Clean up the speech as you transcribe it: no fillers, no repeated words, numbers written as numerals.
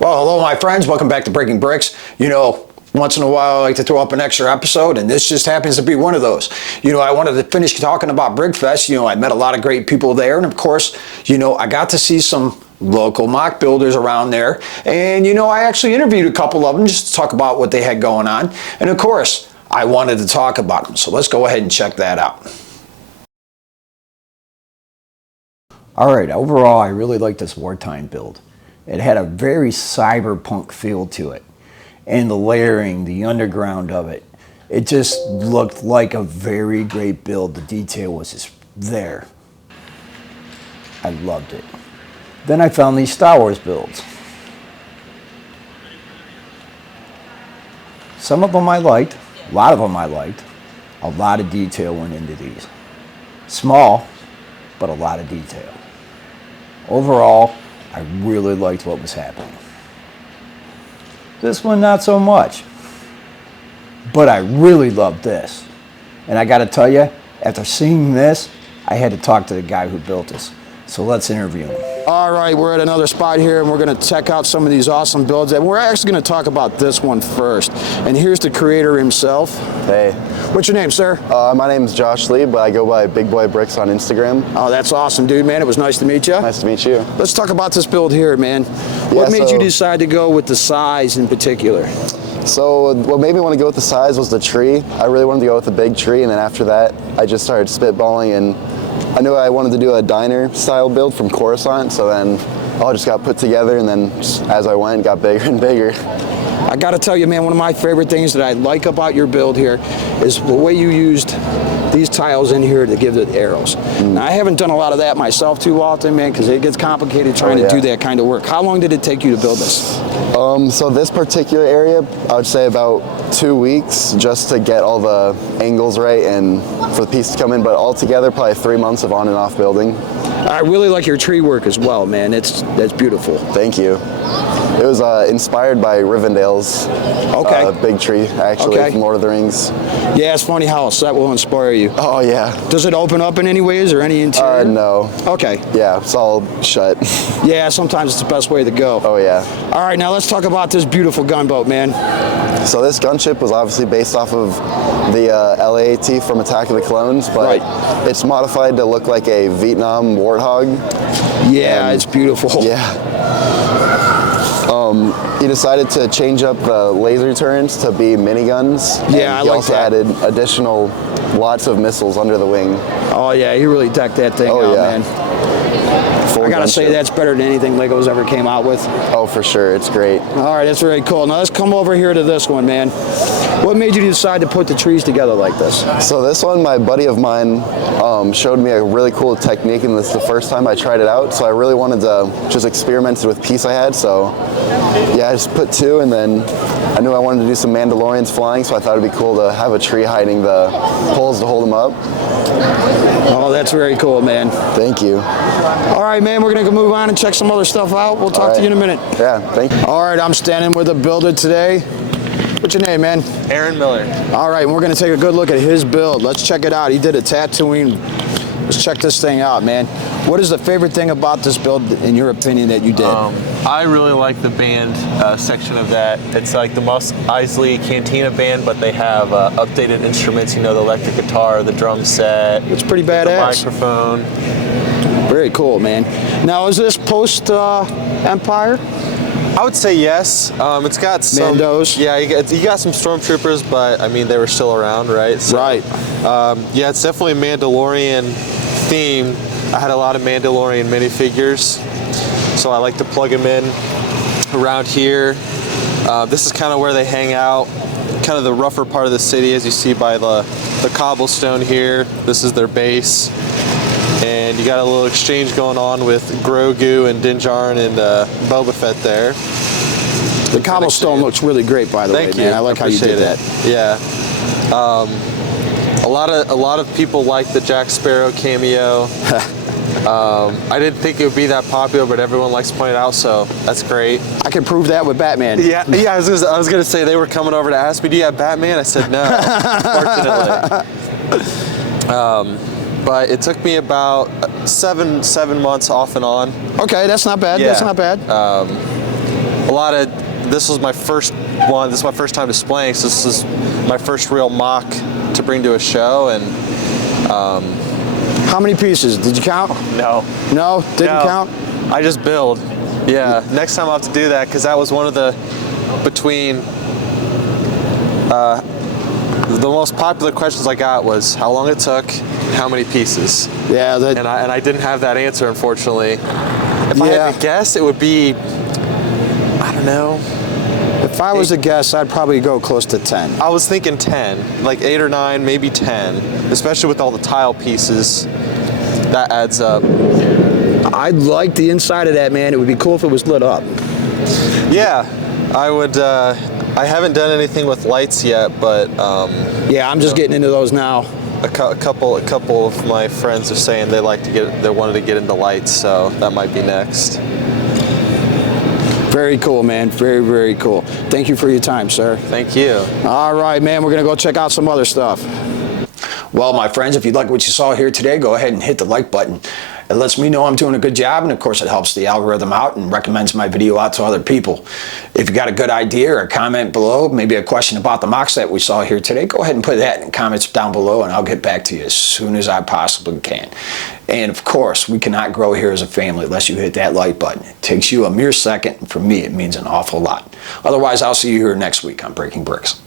Well, hello, my friends. Welcome back to Breaking Bricks. Once in a while, I like to throw up an extra episode, and this just happens to be one of those. I wanted to finish talking about BrickFest. I met a lot of great people there, and of course, I got to see some local mock builders around there, and I actually interviewed a couple of them just to talk about what they had going on, and of course, I wanted to talk about them. So let's go ahead and check that out. All right, overall, I really like this wartime build. It had a very cyberpunk feel to it. And the layering, the underground of it, it just looked like a very great build. The detail was just there. I loved it. Then I found these Star Wars builds. Some of them I liked, a lot of them I liked. A lot of detail went into these. Small, but a lot of detail. Overall, I really liked what was happening. This one, not so much. But I really loved this. And I gotta tell you, after seeing this, I had to talk to the guy who built this. So let's interview him. All right, we're at another spot here, and we're gonna check out some of these awesome builds. And we're actually gonna talk about this one first. And here's the creator himself. Hey. What's your name, sir? My name's Josh Lee, but I go by Big Boy Bricks on Instagram. Oh, that's awesome, dude, man. It was nice to meet you. Nice to meet you. Let's talk about this build here, man. What made you decide to go with the size in particular? So what made me want to go with the size was the tree. I really wanted to go with the big tree, and then after that, I just started spitballing, and I knew I wanted to do a diner style build from Coruscant, so then all just got put together, and then as I went, it got bigger and bigger. I gotta tell you, man, one of my favorite things that I like about your build here is the way you used these tiles in here to give the arrows. Now, I haven't done a lot of that myself too often, man, because it gets complicated trying to do that kind of work. How long did it take you to build this? So this particular area, I would say about 2 weeks just to get all the angles right and for the piece to come in, but altogether probably 3 months of on and off building. I really like your tree work as well, man. That's beautiful. Thank you. It was inspired by Rivendell's big tree, actually, from Lord of the Rings. Yeah, it's funny how a set will inspire you. Oh, yeah. Does it open up in any ways or any interior? No. Okay. Yeah, it's all shut. Yeah, sometimes it's the best way to go. Oh, yeah. All right, now let's talk about this beautiful gunboat, man. So this gunship was obviously based off of the LAAT from Attack of the Clones, but it's modified to look like a Vietnam Warthog. Yeah, it's beautiful. Yeah. He decided to change up the laser turrets to be miniguns. Yeah, I like that. He also added additional lots of missiles under the wing. Oh yeah, he really decked that thing out, man. I gotta say that's better than anything Lego's ever came out with. Oh, for sure, it's great. All right, that's very cool. Now let's come over here to this one, man. What made you decide to put the trees together like this? So this one, my buddy of mine showed me a really cool technique, and this is the first time I tried it out. So I really wanted to just experiment with piece I had. So yeah, I just put two, and then I knew I wanted to do some Mandalorians flying, so I thought it'd be cool to have a tree hiding the poles to hold them up. Oh, that's very cool, man. Thank you. All right, man, we're gonna go move on and check some other stuff out. We'll talk to you in a minute. Yeah, thank you. All right, I'm standing with a builder today. What's your name, man? Aaron Miller. All right, we're gonna take a good look at his build. Let's check it out. He did a tattooing. Let's check this thing out, man. What is the favorite thing about this build, in your opinion, that you did? I really like the band section of that. It's like the Mos Eisley Cantina band, but they have updated instruments, the electric guitar, the drum set. It's pretty badass. The microphone. Very cool, man. Now, is this post-Empire? I would say yes. It's got some Mandos. Yeah, you got some stormtroopers, but I mean they were still around, right? So, right. Yeah, it's definitely Mandalorian theme. I had a lot of Mandalorian minifigures, so I like to plug them in around here. This is kind of where they hang out, kind of the rougher part of the city, as you see by the cobblestone here. This is their base. And you got a little exchange going on with Grogu and Din Djarin and Boba Fett there. The cobblestone looks really great, by the way, man. I like how you did that. Yeah. A lot of people like the Jack Sparrow cameo. I didn't think it would be that popular, but everyone likes to point it out, so that's great. I can prove that with Batman. Yeah. I was gonna say they were coming over to ask me, "Do you have Batman?" I said no, fortunately. But it took me about seven months off and on. Okay, that's not bad. Yeah. That's not bad. this was my first one. This is my first time displaying, so this is my first real mock to bring to a show. And How many pieces? Did you count? no, No? Didn't No. count? I just build. Yeah, next time I'll have to do that, because that was one of the, between the most popular questions I got was how long it took, how many pieces. Yeah, that, And I didn't have that answer, unfortunately. If I Yeah. had to guess, it would be, I don't know. if I was to guess, I'd probably go close to 10. I was thinking 10, like 8 or 9, maybe 10, especially with all the tile pieces. That adds up. I'd like the inside of that, man. It would be cool if it was lit up. Yeah, I would. I haven't done anything with lights yet, but Yeah, I'm just getting into those now. a couple of my friends are saying they wanted to get into lights, so that might be next. Very cool, man. Very, very cool. Thank you for your time, sir. Thank you. All right, man. We're going to go check out some other stuff. Well, my friends, if you like what you saw here today, go ahead and hit the like button. It lets me know I'm doing a good job, and of course it helps the algorithm out and recommends my video out to other people. If you got a good idea or a comment below, maybe a question about the mock set we saw here today, go ahead and put that in the comments down below, and I'll get back to you as soon as I possibly can. And of course, we cannot grow here as a family unless you hit that like button. It takes you a mere second, and for me it means an awful lot. Otherwise, I'll see you here next week on Breaking Bricks.